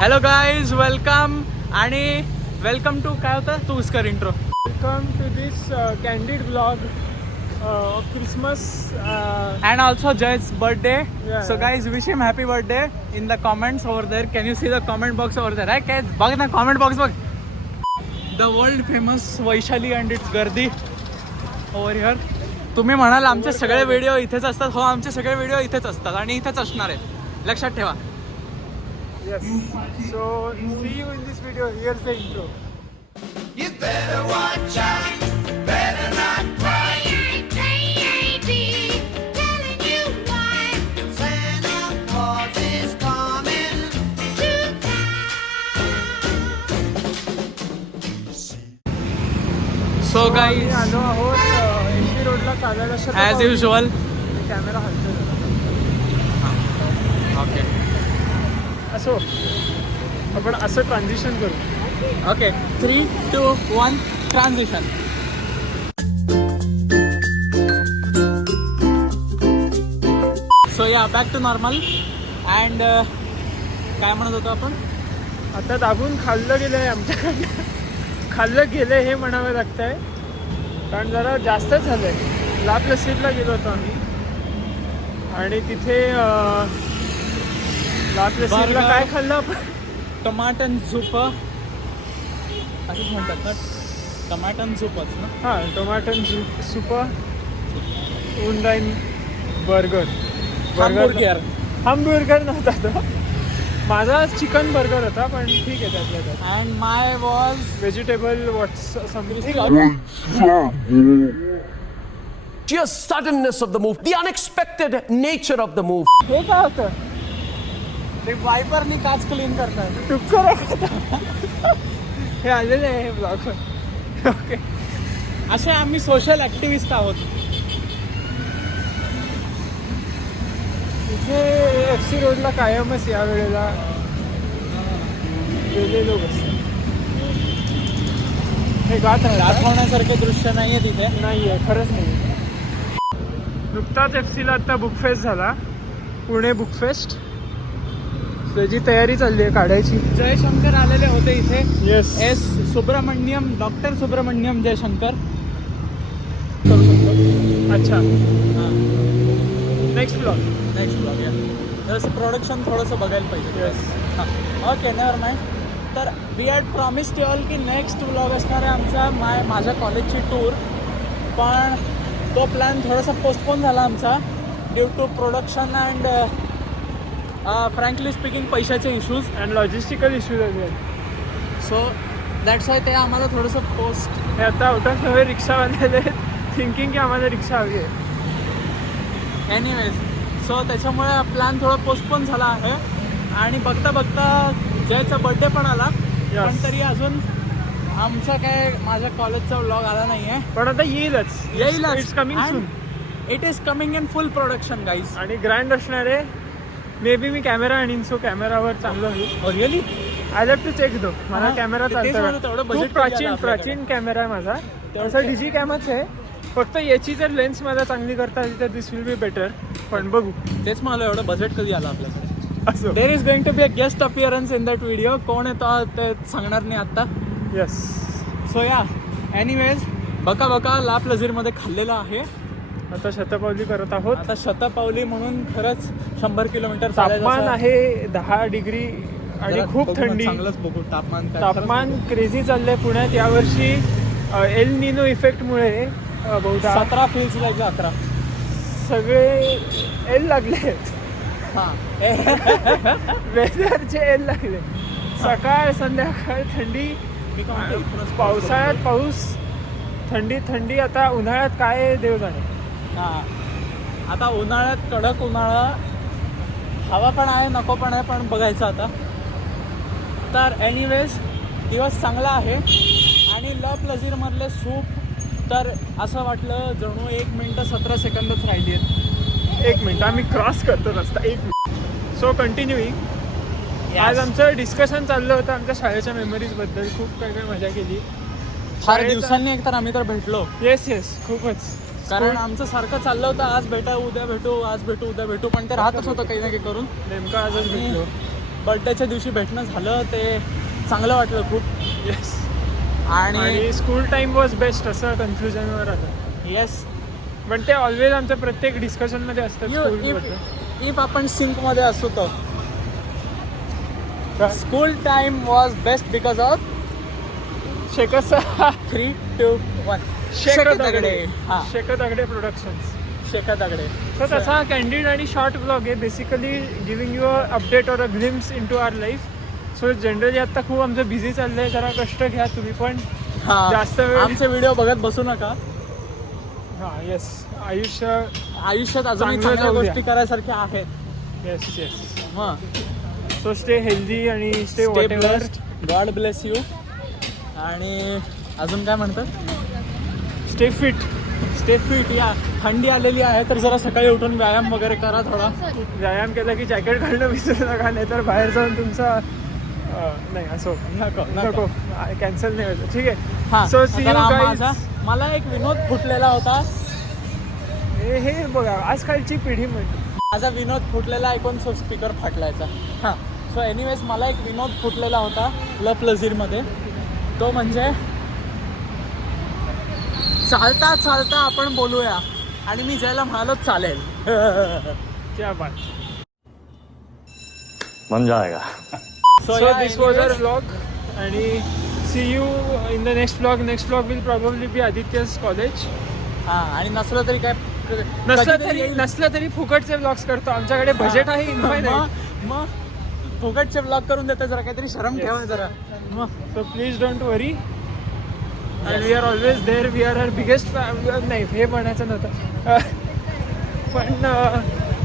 Hello guys welcome आणि welcome to काय होतं तू उसकर intro. Welcome to this candid blog of Christmas and also Jay's birthday. Yeah, So yeah. guys, wish him happy birthday in the comments over there. Can you see the comment box over there? Right? काय बघ ना comment box बघ. The world famous Vaishali and its गर्दी over here. तुम्ही म्हणाल आमचे सगळे video इथेच असतात. हो, आमचे सगळे व्हिडिओ इथेच असतात आणि इथेच असणार आहेत, लक्षात ठेवा. Yes. So see you in this video. Here's the intro. You better watch out, better not cry. Telling you why Santa Claus is coming to So आम्ही guys, आलो आहोत MC रोडला चालायला as usual. कॅमेरा हलतो Okay. असो आपण असं transition करू. Okay. 3, 2, 1 transition. So yeah, back to normal and काय म्हणत होतो आपण. आता दाबून खाल्लं गेलं आहे आमच्याकडनं. खाल्लं गेलं हे म्हणावं लागतं आहे कारण जरा जास्तच झालं आहे. ला प्लसीडला गेलो होतो आम्ही आणि तिथे ला प्लसीडला काय खाल्लं आपण. टमाटन सूप असंच म्हणतात ना, टमाटन सूपच ना. हां, टोमॅटन सूप उंडाईन बर्गर. hamburger नव्हता तो माझा, चिकन बर्गर होता पण ठीक आहे त्यातल्या त्यात. And my was vegetable what's something. Sheer suddenness of the move, the unexpected nature of the move. हे काय होतं. ते वायपरनी काच क्लीन करतात. टुक्कर हे आलेले आहे हे ब्लॉग. ओके, असे आम्ही सोशल ऍक्टिव्हिस्ट आहोत. इथे FC रोडला कायमच या वेळेला गेलेलो बसतो. हे गाठ दाखवण्यासारखे दृश्य नाहीये तिथे. नाही आहे, खरंच नाही. नुकताच FCला आता बुकफेस्ट झाला, पुणे बुकफेस्ट. त्याची तयारी चालली आहे काढायची. जयशंकर आलेले होते इथे. Yes. S Subrahmanyam, doctor Subrahmanyam Jaishankar. करू शकतो. अच्छा, हां, नेक्स्ट ब्लॉग. नेक्स्ट ब्लॉग या. जसं प्रोडक्शन थोडंसं बघायला पाहिजे. येस. हां, ओके, नेवर माइंड. तर we had promise to all की नेक्स्ट ब्लॉग असणार आहे आमचा माझ्या कॉलेजची टूर. पण तो प्लॅन थोडासा पोस्टपोन झाला आमचा due to production and frankly speaking पैशाचे इश्यूज. अँड लॉजिस्टिकल इश्यूज आहेत. सो दॅट्स वाय ते आम्हाला थोडंसं पोस्ट. हे आता आउट ऑफ नवे रिक्षावाले थिंकिंग की आम्हाला रिक्षा हवी आहे. एनिवेज, सो त्याच्यामुळे प्लॅन थोडा पोस्टपोन झाला आहे. आणि बघता बघता जयचा बर्थडे पण आला. Yes. पण तरी अजून आमचा काय माझ्या कॉलेजचा व्लॉग आला नाही आहे. पण आता येईलच. It's coming soon. It is coming in full production guys. आणि ग्रँड असणार आहे. मे बी मी कॅमेरा आणीन, सो कॅमेरावर चांगलं होईल. रिअली आय लॅव टू चेक दो. मला हां, कॅमेरा तेच म्हणत होतो, चालतो. एवढं खूप budget कधी आलं प्राचीन कॅमेरा आहे माझा. तसं डिजी कॅमच आहे. फक्त याची जर लेन्स मला चांगली करता आली तर दिस विल बी बेटर. पण बघू. तेच मला एवढं बजेट कधी आलं आपल्याकडे. असो. There is going to be a guest appearance in that video. कोण येतो ते सांगणार नाही आता. येस. सो या, एनिवेज, बका ला प्लझीरमध्ये खाल्लेलं आहे. आता शतपावली करत आहोत. आता शतपावली म्हणून खरंच 100 किलोमीटर तापमान आहे 10 डिग्री आणि खूप थंडी. चांगलंच बघू तापमान. तापमान क्रेझी चाललंय पुण्यात यावर्षी. एल निनो इफेक्टमुळे बहुधा 17 फील्स लाईक 11 सगळे एल लागले. हां. वेदरचे एल लागले. सकाळ संध्याकाळ थंडी. पावसाळ्यात पाऊस, थंडी. आता उन्हाळ्यात काय देव जाणे. हां, आता उन्हाळ्यात कडक उन्हाळा. हवा पण आहे, नको पण आहे, पण बघायचं आता. तर एनिवेज, दिवस चांगला आहे. आणि ला प्लझीरमधले सूप तर असं वाटलं जणू 1 मिनिट 17 सेकंदच राहिली आहेत. 1 मिनिट आम्ही क्रॉस करतो रस्ता. 1 मिनिट. So continuing. आज आमचं डिस्कशन चाललं होतं आमच्या शाळेच्या मेमरीजबद्दल. खूप काय मजा केली. फार दिवसांनी एकतर आम्ही तर भेटलो. येस खूपच. कारण आमचं सारखं चाललं होतं आज भेटा उद्या भेटू, आज भेटू उद्या भेटू, पण ते राहतच होतं काही ना काही करून. नेमका आजच भेटलो. बर्थडेच्या दिवशी भेटणं झालं, ते चांगलं वाटलं खूप. येस. आणि आणि स्कूल टाइम वॉज बेस्ट असं कन्फ्युजनवर आलं. येस, पण ते ऑलवेज आमच्या प्रत्येक डिस्कशनमध्ये असतं स्कूलबद्दल. इफ आपण सिंकमध्ये असतो तर school time was best because of शेकसा 3, 2, 1 शेक दगडे. हां, शेक दगडे प्रोडक्शन्स. शेका दगडे. तर तसा कॅन्डिड आणि शॉर्ट ब्लॉग आहे, basically giving you a update or a glimpse into our life. So generally आता खूप आमचं बिझी चाललं आहे, जरा कष्ट घ्या तुम्ही पण. हां, जास्त वेळ- आमचे व्हिडिओ बघत बसू नका. हां येस, आयुष्य. आयुष्यात अजूनही चांगलं चांगल्या जाऊ द्या. गोष्टी करायसारख्या आहेत. Yes yes. मग सो स्टे हेल्दी आणि stay stay whatever. Blessed, God bless you. आणि अजून काय म्हणतात, स्टे फिट. Stay fit. या थंडी आलेली आहे तर जरा सकाळी उठून व्यायाम वगैरे करा थोडा. व्यायाम केला की जॅकेट घालणं विसरू नका, नाही तर बाहेर जाऊन तुमचा नाही असो नको, कॅन्सल नाही व्हायचं. ठीक आहे. हां, सो सी तर यू माझा गाईज. मला एक विनोद फुटलेला होता. हे बघा आजकालची पिढी म्हणजे. माझा विनोद फुटलेला ऐकून स्पीकर फाटलायचा. हां, सो एनिवेज मला एक विनोद फुटलेला होता लपलजीरमध्ये. तो म्हणजे चालता चालता आपण बोलूया, आणि मी ज्याला म्हणालो चालेल. क्या बात. बन जाएगा. So this was our vlog आणि see you in the next vlog. Next vlog will probably be Aditya's college. हां, आणि नसलं तरी काय, नसलं तरी फुकटचे व्लॉग्स करतो. आमच्याकडे बजेट आहे इन्फायनाइट. मग फुकटचे ब्लॉग करून देते, जरा काहीतरी शरम ठेवा जरा. मग so please don't worry. And we are always there. We are are biggest नाही हे म्हणायचं नव्हतं पण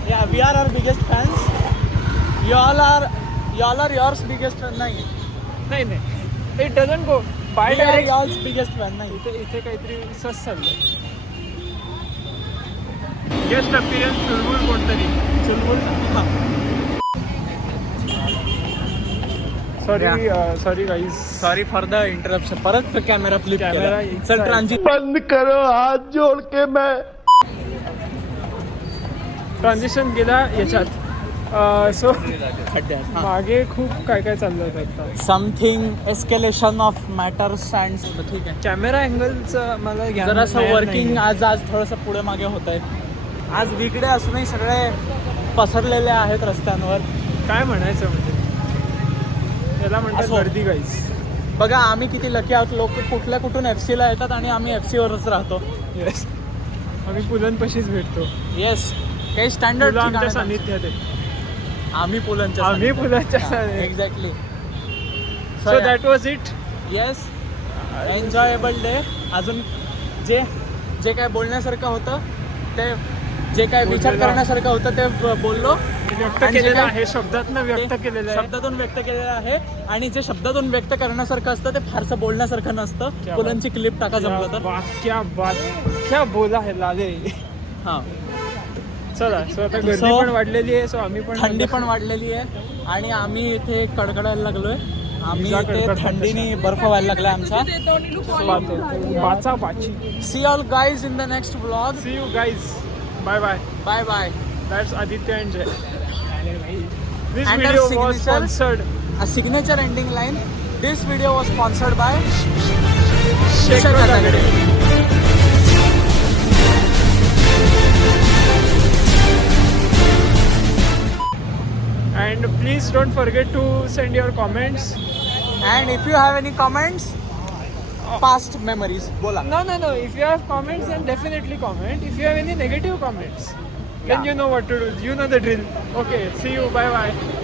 या we are our biggest fans. You all are yours biggest fan. नाही, नाही it doesn't go by direct. Yours biggest fan नाही. इथे काहीतरी सस चाललंय. गेस्ट अपीरियन्स चुलबुल कोणतरी. Sorry guys. Sorry for the interruption. परत कॅमेरा फ्लिप कॅमेरा केला. चल ट्रान्झिट. बंद करो हाथ जोड़ के मैं. ट्रान्झिशन गेला याच्यात. सो खड्ड्यात. मागे खूप काय काय चाललं होतं आता. Something escalation of matters and. ठीक आहे. कॅमेरा अँगलचं मला ज्ञान जरासं नाही. वर्किंग आज थोडंसं पुढे मागे होत आहे. आज वीकडे असूनही सगळे पसरलेले आहेत रस्त्यांवर. काय म्हणायचं म्हणजे त्याला म्हणतात असो. गर्दी गाईज. बघा आम्ही किती लकी आहोत. लोक कुठून FC ला येतात आणि आम्ही FC वरच राहतो. येस, आम्ही पुलंपाशीच भेटतो. येस, काही स्टँडर्ड पुलं आमच्या सानिध्यात आहे. आम्ही पुलंच्या आम्ही पुलांच्या सानिध्यात. Exactly. So that was it. Yes, enjoyable day. अजून जे काय बोलण्यासारखं होतं ते, जे काय विचार बोललेलं. करण्यासारखं होतं ते बोललो. व्यक्त आणि जे केलेलं काय- आहे, शब्दातनं व्यक्त केलेलं आहे. शब्दातून व्यक्त केलेलं आहे. आणि जे शब्दातून व्यक्त करण्यासारखं असतं ते फारसं बोलण्यासारखं नसतं. क्या पुलंची क्लिप टाका जमलं तर. क्या बात, क्या बोला है लाले. हां, चला. सो आता गर्दी So, पण वाढलेली आहे. सो आम्ही पण थंडी पण वाढलेली आहे आणि आम्ही इथे कडकडायला लागलोय. आम्ही जा इथे कडकड थंडीने बर्फ व्हायला लागलाय आमचा. बाचा बाची. See all guys in the next vlog. See you guys. Bye bye. Bye bye. That's Aditya and Jay. This And video our was signature- sponsored. A signature ending line. This video was sponsored by Shekhar Dagade. And please don't forget to send your comments. And if you have any comments, past memories. बोला. No. If you have comments, then definitely comment. If you have any negative comments, then you know what to do. You know the drill. Okay. See you. Bye bye.